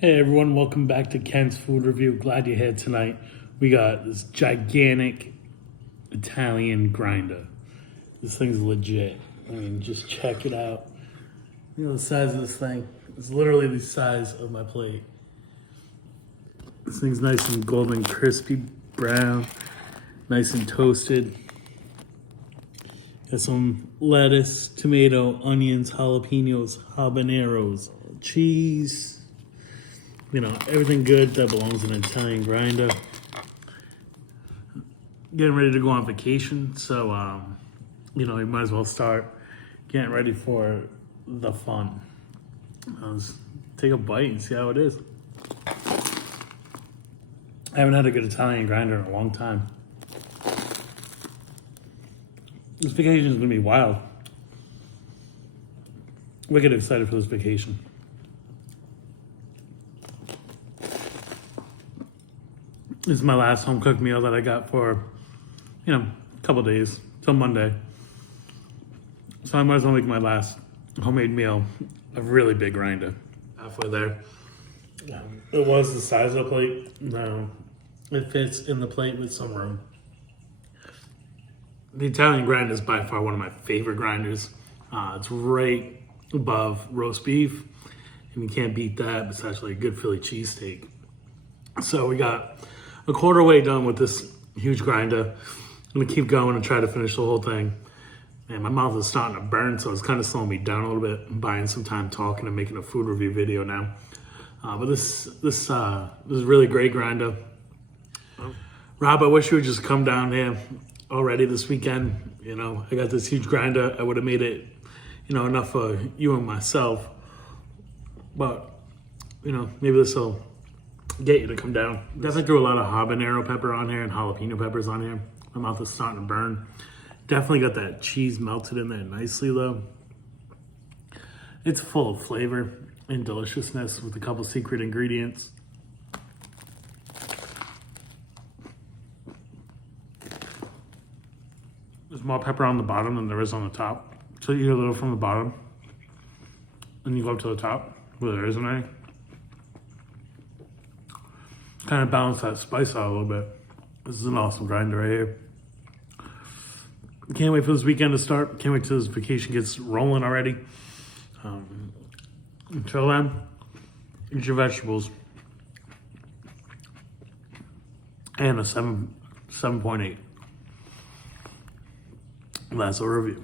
Hey everyone, welcome back to Ken's Food Review. Glad you're here tonight. We got this gigantic Italian grinder. This thing's legit. I mean, just check it out. You know the size of this thing? It's literally the size of my plate. This thing's nice and golden, crispy brown, nice and toasted. Got some lettuce, tomato, onions, jalapenos, habaneros, cheese. You know, everything good that belongs in an Italian grinder. Getting ready to go on vacation, so, you know, you might as well start getting ready for the fun. Let's take a bite and see how it is. I haven't had a good Italian grinder in a long time. This vacation is going to be wild. Wicked excited for this vacation. This is my last home cooked meal that I got for, you know, a couple days till Monday. So I might as well make my last homemade meal a really big grinder. Halfway there. It was the size of the plate. No, it fits in the plate with some room. The Italian grinder is by far one of my favorite grinders. It's right above roast beef, and you can't beat that. It's actually a good Philly cheesesteak. So we got a quarter way done with this huge grinder. I'm gonna keep going and try to finish the whole thing. And my mouth is starting to burn, so it's kind of slowing me down a little bit. I'm buying some time talking and making a food review video now. But this is a really great grinder. Rob, I wish you would just come down here already this weekend. You know, I got this huge grinder. I would have made it, you know, enough for you and myself. But, you know, maybe this will get you to come down. Definitely threw a lot of habanero pepper on here and jalapeno peppers on here. My mouth is starting to burn. Definitely got that cheese melted in there nicely though. It's full of flavor and deliciousness with a couple secret ingredients. There's more pepper on the bottom than there is on the top. So you get a little from the bottom and you go up to the top where there isn't any. Kind of balance that spice out a little bit. This is an awesome grinder right here. Can't wait for this weekend to start. Can't wait till this vacation gets rolling already. Until then, eat your vegetables. And a 7.8. That's a review.